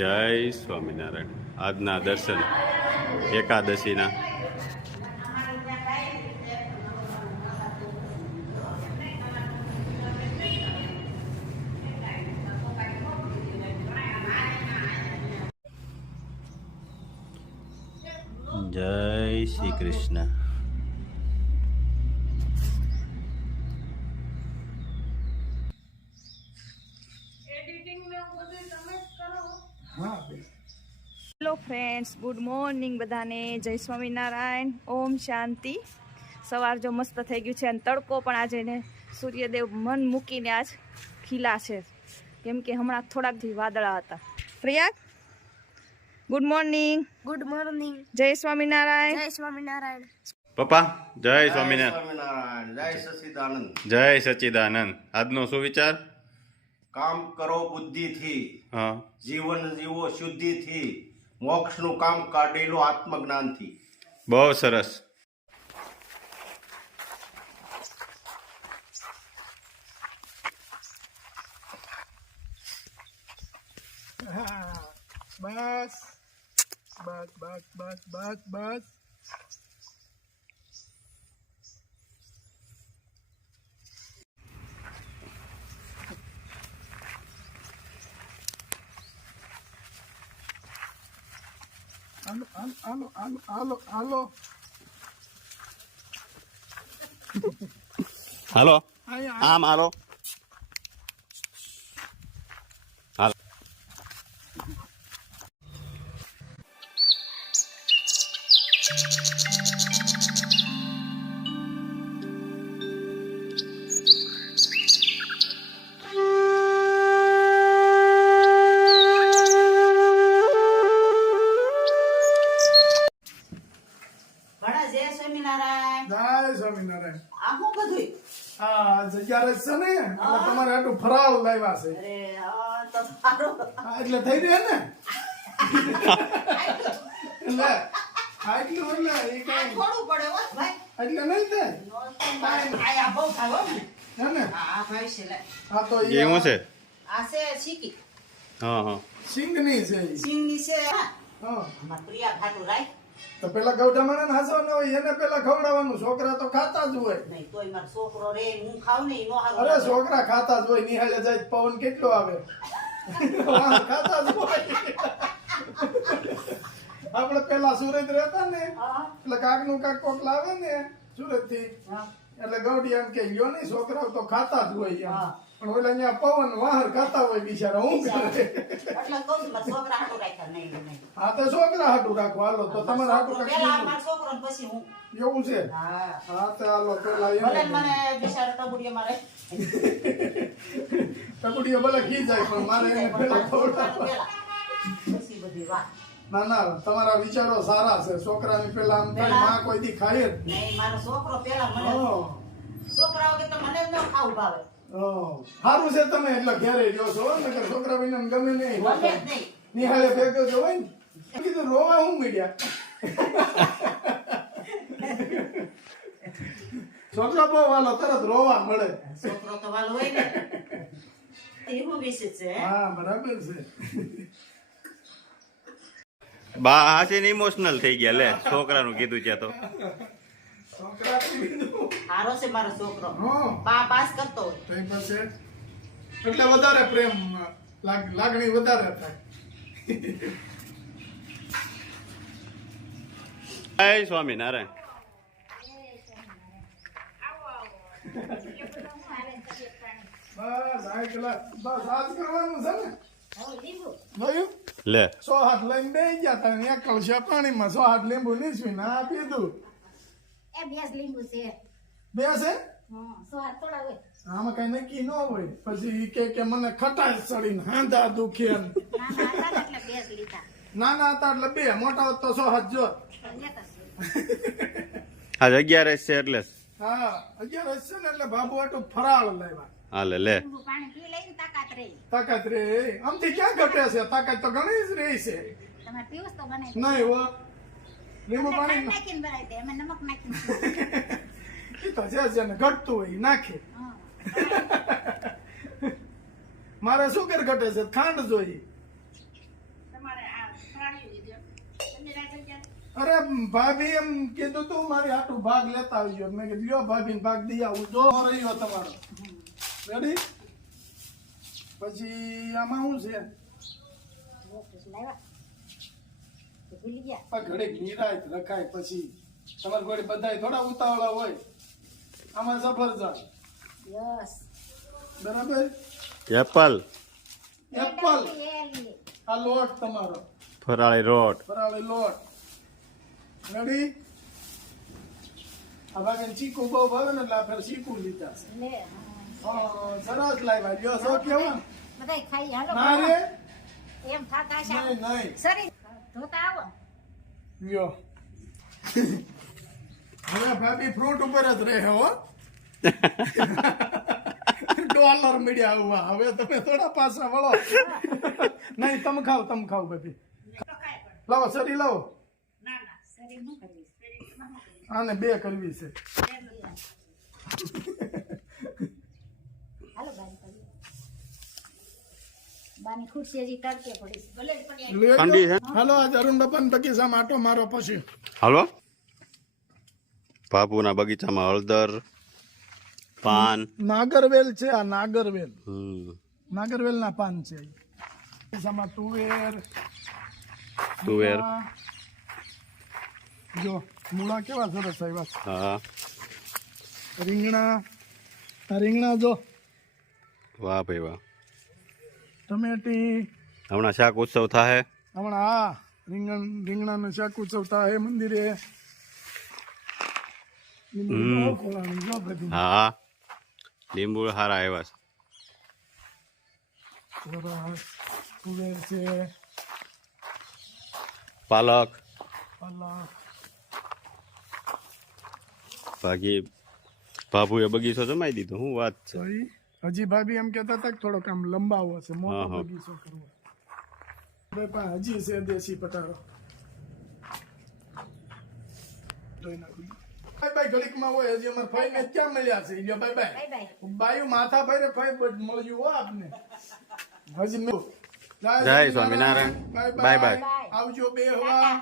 જય સ્વામિનારાયણ. આજના દર્શન એકાદશીના જય Shri Krishna. Hello friends, good morning બધાને. જય સ્વામિનારાયણ. ઓમ શાંતિ. સવાર જો મસ્ત થઈ ગયું છે અને તડકો પણ આજે ને સૂર્યદેવ મન મૂકીને આજ ખીલા છે, કેમ કે હમણાં થોડાકથી વાદળા હતા. Prayag, good morning. Good morning. જય સ્વામિનારાયણ. જય સ્વામિનારાયણ. પપ્પા જય સ્વામિનારાયણ. જય સચિદાનંદ. જય સચ્ચિદાનંદ. આજનો શું વિચાર? કામ કરો બુદ્ધિથી, હા, જીવન જીવો શુદ્ધિથી, મોક્ષનું કામ કાઢેલો આત્મજ્ઞાનથી. બહુ સરસ. બસ બસ બસ બસ બસ બસ. હાલો હાલો હાલો હાલો હાલો, અહીંયા આમ હાલો. હાલો. જય સ્વામિનારાયણ. આ હું બધું હા, જગ્યા છે ને એટલે તમારે આટલું ફરાળ લાવ્યા છે. અરે આ તો સારું. હા, એટલે થઈ રહ્યા ને એટલે આટલું એટલે એ કઈ થોડું પડે હો ભાઈ. એટલે નહીં થાય આ બહુ થાય હો. હે ને. આ ભાઈ છે લે. હા તો એ શું છે? આ છે શીકી હા હા. સિંગની છે ઈ. સિંગની છે. હા, અમાર પ્રિયા ખાટું રાખ તો પેલા ગૌઠામણ હાસવાનો હોય એને પેલા ખવડાવવાનું. છોકરા તો ખાતા જ હોય. નહીં તોય મારો છોકરો રે હું ખાવ ને ઈ નો હારું અરે લાગે. છોકરા ખાતા જ હોય. નિહાળે જાય પવન કેટલો આવે વાહ, ખાતા જ હોય. આપણે પેલા સુરત રહેતા ને હા એટલે કાકનું કાક કોક લાવે ને સુરત થી હા એટલે ગૌડી એમ કે લ્યો નહીં છોકરાઓ તો ખાતા જ હોય એમ. હા. પણ ઓલા અહીંયા પવન વાહર ખાતા હોય બિચારા. હું કરે? એટલે કહું છું મારા છોકરા હાટું રાખ્યા નહીં નહીં. હા તો છોકરા હાટું રાખો. હાલો તો તમારે હાટું છોકરો પેલા રાખી મારો છોકરો ને પછી હું. એવું છે. હા હા તો હાલો પેલા ભલે એને મને બિચારા ટબુડિયા મારે ટપડીઓ ભલે ખી જાય પણ મારે એને પેલા ખવડાવવા. પેલા પછી બધી વાત. ના ના, તમારા વિચારો સારા છે. છોકરાની પેલા આમ થાય પેલા- માં કોઈ દી ખાય જ. નહીં મારો છોકરો પેલા મને હા. છોકરાઓ કે તો મને જ ન ખાવું ભાવે. સારું છે તમે એટલે ઘેરે રહ્યો છો નકર છોકરા વિના ગમે નહીં. ગમે જ નહીં. નિહાળે ભેગો જો હોય ને મેં કીધું રોવા હું મીડ્યા. છોકરા બહુ વાલો તરત રોવા મળે. છોકરો તો વાલો હોય ને એવું વિશે છે હે? હા બરાબર છે. બા હાચીને ઇમોશનલ થઈ ગયા. લે, છોકરાનું કીધું છે તો છોકરા કીધું હારો છે મારો છોકરો. હા બા પાસ કરતો હોય. તઈ પાસે એટલે વધારે પ્રેમ લાગણી વધારે થાય. જય સ્વામિનારાયણ. બસ આ કલાક બસ આજ કરવાનું છે ને. જોયું? લે, 100 હાથ લઈને બેસી ગયા તા ને એકલ છે પાણીમાં 100 હાથ લીંબુ નીસવી ને આ પીધું. એ બેસ લીંબુ છે. બે છે હા, સ્વાદ થોડા હોય. આમાં કઈ નક્કી ન હોય. પછી ઈ કે મને ખટાશ ચડીને હાંધા દુખે ને. નાના હતા ને એટલે બેસ લીધા. નાના હતા એટલે બે, મોટા હોત તો 100 હાથ જો. લેતા છે. આજ 11 છે એટલે હા 11 છે ને એટલે બાબુ આટલું ફરાળ લાવ્યા. હાલે લે. લીંબુ પાણી પી લઈને તાકાત રહી. તાકાત રે આમથી ક્યાં ઘટે છે? તાકાત તો ઘણી જ રહી છે. તમારે પીવું તો બનાવી નહીં હો લીંબુ ખાંડ પાણી નાખીને બનાવી દે. અમે નમક નાખીને એ તો જે જેને ઘટતું હોય ઈ નાખે. હા. મારે સુગર ઘટે છે, ખાંડ જોઈએ. અરે ભાભી એમ કીધું તું મારી હાટું ભાગ લેતા આવજો. મેં કીધું લ્યો ભાભી ભાગ દઈ આવું. જો રહ્યો તમારો રેડી. પછી આમાં શું છે? લાવ્યા તો ભૂલી ગયા. પણ ઘડીક નિરાયત રખાય. પછી તમારે ઘડી બધાય થોડા ઉતાવળા હોય. આમાં સફરજન યસ બરાબર. Apple, Apple. આ લોટ તમારો ફરાળી રોટ, ફરાળી લોટ રેડી. આ ભાગે ચીકુ બહુ ભાવે ને એટલે આ ફેર ચીકુ લીધા છે. લે સરસ લાવ્યા. લ્યો સો કેવા બધાય ખાઈ હાલો ના રે એમ થાકા છે નહીં નહીં સરી ધોતા આવો લ્યો. હવે ભાભી ફ્રૂટ ઉપર જ રહે હો. ડોલર મીડિયા આવવા. હવે તમે થોડા પાછા વળો. નહીં તમે ખાઓ ભાભી. લાવો સરી લાવો. ના ના સરી ન કરવી આને બે કરવી છે. હાલો બાની ખુરશી હજી તડકે પડી ભલે જ પડી ઠંડી છે. હાલો આજ અરુણ બાપાના બગીચામાં આટો મારો પછી. હાલો, બાપુના બગીચામાં હળદર, પાન. નાગરવેલ છે આ નાગરવેલ. હમ. નાગરવેલ ના પાન છે. બગીચામાં તુવેર. તુવેર. જો મૂળા કેવા સરસ આવ્યા. હા, રીંગણા. આ રીંગણા જો. વાહ ભાઈ વાહ. ટમેટી. હમણાં શાક ઉત્સવ થાય. હમણાં હા રીંગણાનો શાક ઉત્સવ થાય મંદિરે. લીંબુ બહુ ખોલાણી જો બધી. હા, લીંબુ હારા આવ્યા છે. સરસ. તુવેર છે. પાલક. પાલક. બાકી બાપુએ બગીચો જમાઈ દીધો. શું વાત છે. તો ઈ હજી ભાભી એમ કહેતા હતા કે થોડોક આમ લંબાવો છે. હા, મોટો હા. બગીચો કરવો. હવે પણ હજી છે દેશી પટારો. ધોઈ નાખું. બાય બાય ઘડીકમાં હોય. હજી અમારા ભાઈ ને ક્યાં મળ્યા છે? લ્યો બાય બાય. બાય બાય બાયું માથા ભાઈ ભાઈ મળ્યું હો આપને. હજી મેં જય સ્વામિનારાયણ. Bye bye. આવજો બે હવા.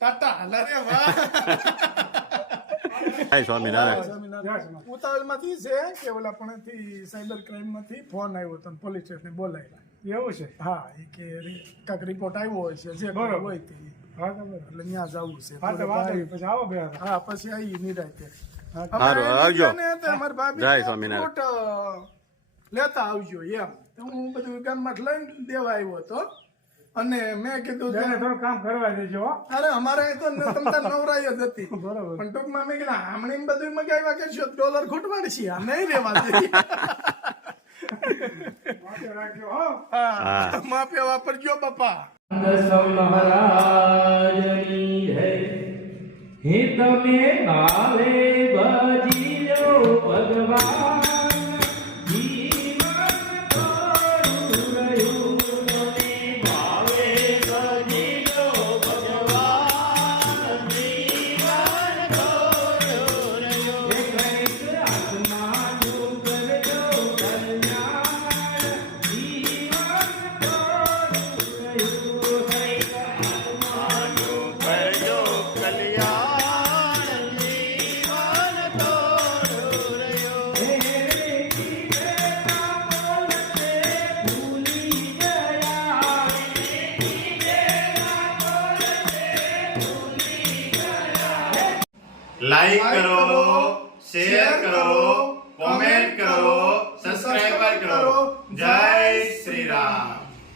ટાટા. અરે વાહ. જય સ્વામિનારાયણ. ઉતાવળમાંથી છે કે ઓલા પણેથી સાયબર ક્રાઇમમાંથી ફોન આવ્યો તો પોલીસ સ્ટેશને બોલાવ્યા. એવું છે? હા એ કે કાંઈક રિપોર્ટ આવ્યો હોય છે જે હોય તે. એટલે ત્યાં જવું છે. પછી આવો બે. હા પછી આવી નિરાંતે. સારું, આવજો. અમારા ભાભી જય સ્વામિનારાયણ. ફ્રૂટ લેતા આવજો એમ. તો હું બધું ગામમાં લઈને દેવા આવ્યો હતો. અને મેં કીધું થોડું કામ કરવા દેજો. અરે અમારે તો તમતા નવરાય જ હતી. બરોબર. પણ ટૂંકમાં મેં કીધું હમણાં બધું મગાવ્યા કરશો ડોલર ખૂટવાડ છે. આ નહીં રેવા દે. હા માપે વાપરજો બાપા. મહારાજની હે હિત મે ભાવે ભજીલો ભગવાન લાઈક કરો, શેર કરો, કોમેન્ટ કરો,